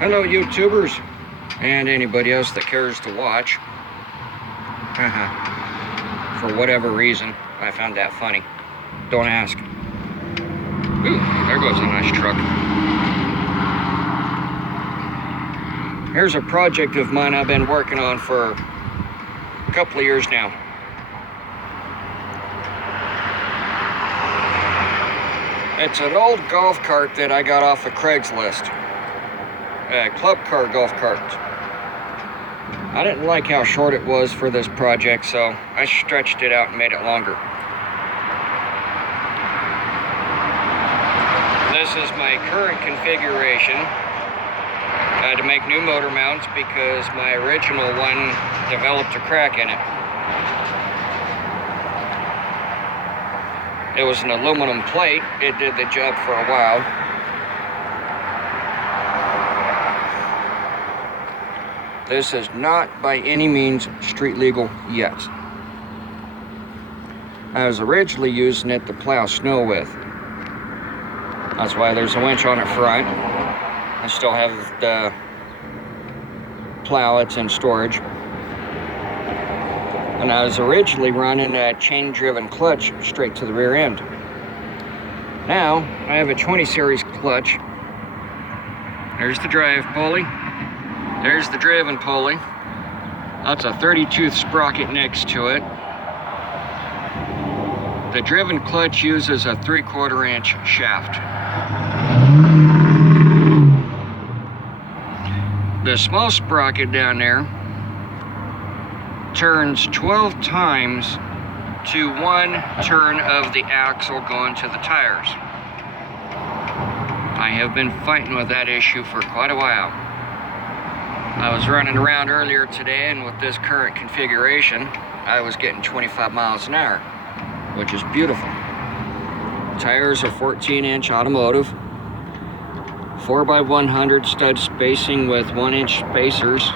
Hello YouTubers and anybody else that cares to watch. For whatever reason, I found that funny. Don't ask. Ooh, there goes a nice truck. Here's a project of mine I've been working on for a couple of years now. It's an old golf cart that I got off of Craigslist. Club car golf cart. I didn't like how short it was for this project, so I stretched it out and made it longer. This is my current configuration. I had to make new motor mounts because my original one developed a crack in it. It was an aluminum plate. It did the job for a while. This is not by any means street legal yet. I was originally using it to plow snow with. That's why there's a winch on it front. I still have the plow, it's in storage. And I was originally running a chain-driven clutch straight to the rear end. Now, I have a 20 series clutch. There's the drive pulley. There's the driven pulley. That's a 30-tooth sprocket next to it. The driven clutch uses a 3/4 inch shaft. The small sprocket down there turns 12 times to one turn of the axle going to the tires. I have been fighting with that issue for quite a while. I was running around earlier today, and with this current configuration, I was getting 25 miles an hour, which is beautiful. Tires are 14-inch automotive, 4x100 stud spacing with 1-inch spacers.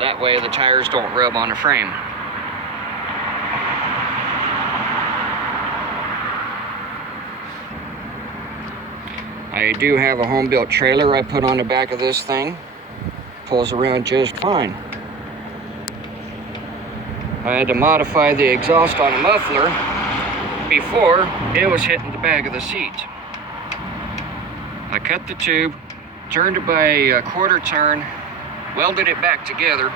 That way the tires don't rub on the frame. I do have a home-built trailer I put on the back of this thing. Pulls around just fine. I had to modify the exhaust on the muffler before it was hitting the back of the seat. I cut the tube, turned it by a 1/4 turn, welded it back together,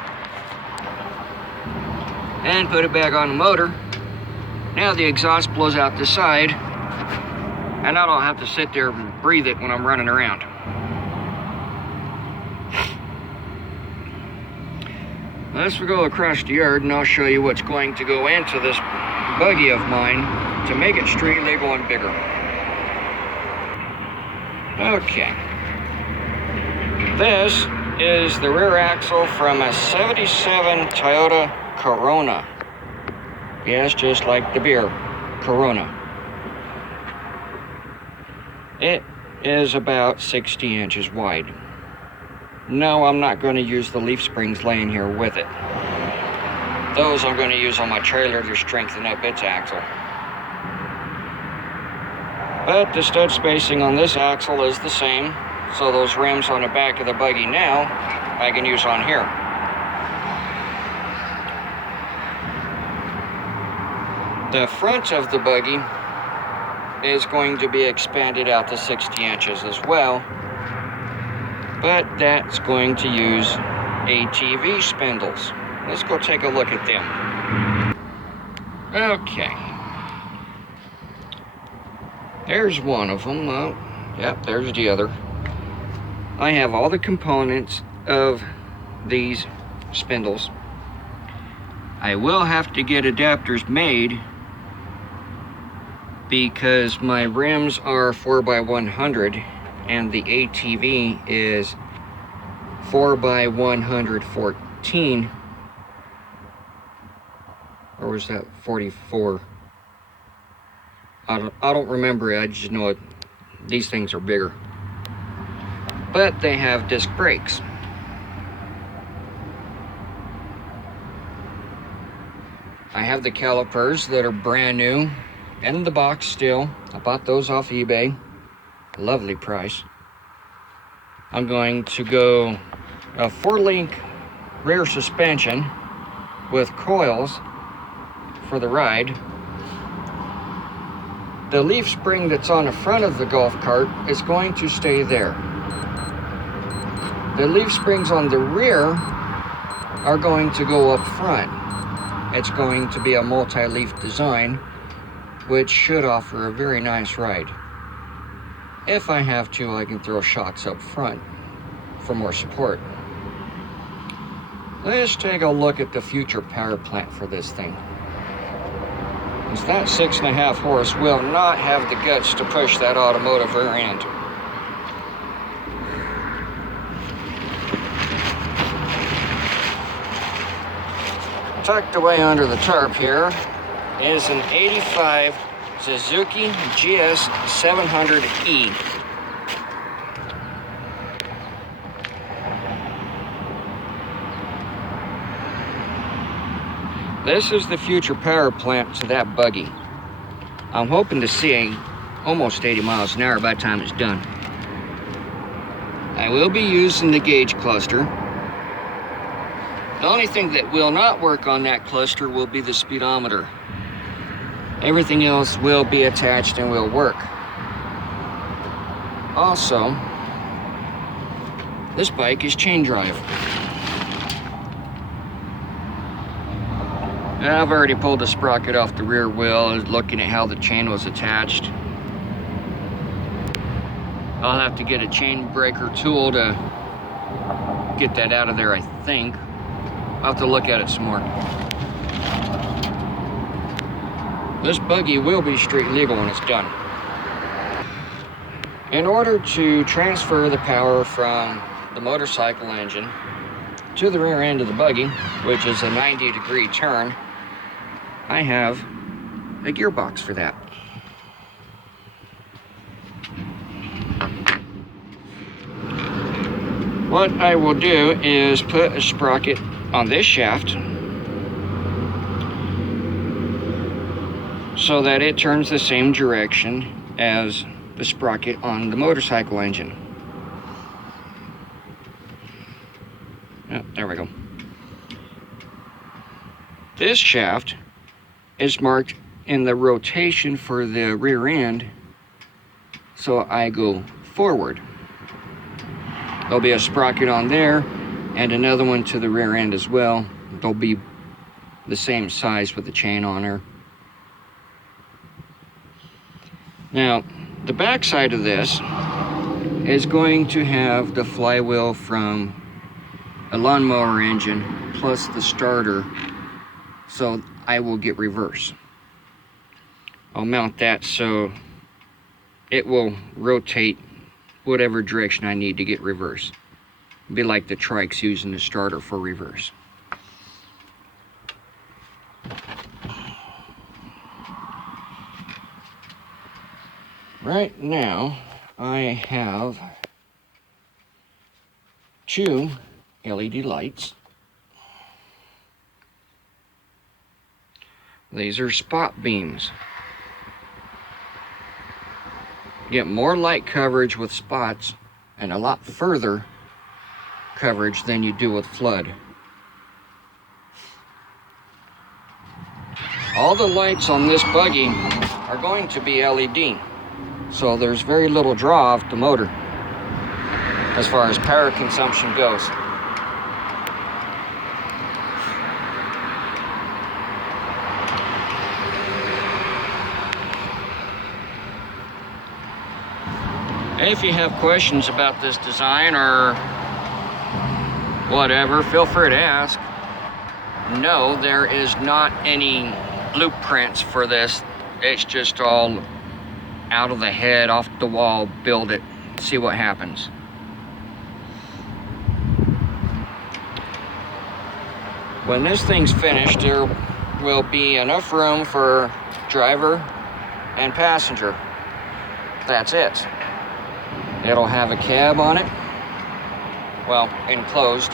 and put it back on the motor. Now the exhaust blows out the side, and I don't have to sit there and breathe it when I'm running around. Let's go across the yard and I'll show you what's going to go into this buggy of mine to make it street legal and bigger. Okay. This is the rear axle from a 77 Toyota Corona. Yes, just like the beer, Corona. It is about 60 inches wide. No, I'm not going to use the leaf springs laying here with it. Those I'm going to use on my trailer to strengthen up its axle. But the stud spacing on this axle is the same, so those rims on the back of the buggy now, I can use on here. The front of the buggy is going to be expanded out to 60 inches as well. But that's going to use ATV spindles. Let's go take a look at them. Okay. There's one of them. Yep, there's the other. I have all the components of these spindles. I will have to get adapters made because my rims are 4x100 and the ATV is 4x114, or was that 44? I don't remember. I just know it, these things are bigger, but they have disc brakes. I have the calipers that are brand new in the box still. I bought those off eBay. Lovely price. I'm going to go a 4-link rear suspension with coils for the ride. The leaf spring that's on the front of the golf cart is going to stay there. The leaf springs on the rear are going to go up front. It's going to be a multi-leaf design, which should offer a very nice ride. If I have to, I can throw shocks up front for more support. Let's take a look at the future power plant for this thing. That 6.5 horse will not have the guts to push that automotive rear end. Tucked away under the tarp here is an 85 Suzuki GS 700E. This is the future power plant to that buggy. I'm hoping to see almost 80 miles an hour by the time it's done. I will be using the gauge cluster. The only thing that will not work on that cluster will be the speedometer. Everything else will be attached and will work. Also, this bike is chain drive. I've already pulled the sprocket off the rear wheel, looking at how the chain was attached. I'll have to get a chain breaker tool to get that out of there, I think. I'll have to look at it some more. This buggy will be street legal when it's done. In order to transfer the power from the motorcycle engine to the rear end of the buggy, which is a 90-degree turn, I have a gearbox for that. What I will do is put a sprocket on this shaft so that it turns the same direction as the sprocket on the motorcycle engine. Oh, there we go. This shaft is marked in the rotation for the rear end, so I go forward. There'll be a sprocket on there and another one to the rear end as well. They'll be the same size with the chain on her. Now, the back side of this is going to have the flywheel from a lawnmower engine plus the starter, so I will get reverse. I'll mount that so it will rotate whatever direction I need to get reverse. Be like the trikes using the starter for reverse. Right now, I have 2 LED lights. These are spot beams. Get more light coverage with spots and a lot further coverage than you do with flood. All the lights on this buggy are going to be LED, so there's very little draw off the motor as far as power consumption goes. If you have questions about this design or whatever, feel free to ask. No, there is not any blueprints for this. It's just all out of the head, off the wall, build it, see what happens. When this thing's finished, there will be enough room for driver and passenger. That's it. It'll have a cab on it, well, enclosed,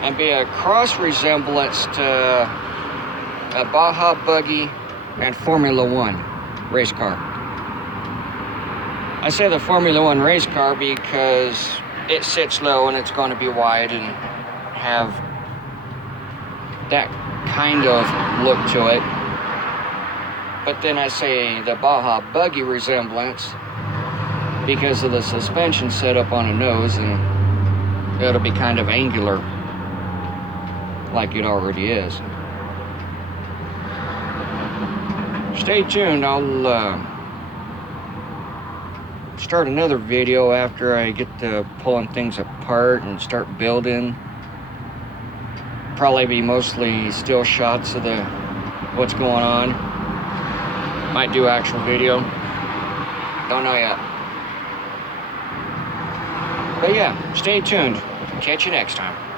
and be a cross resemblance to a Baja buggy and Formula One race car. I say the Formula One race car because it sits low and it's going to be wide and have that kind of look to it. But then I say the Baja Buggy resemblance because of the suspension set up on a nose, and it'll be kind of angular like it already is. Stay tuned. I'll start another video after I get to pulling things apart and start building. Probably be mostly still shots of what's going on. Might do actual video. Don't know yet. But yeah, stay tuned. Catch you next time.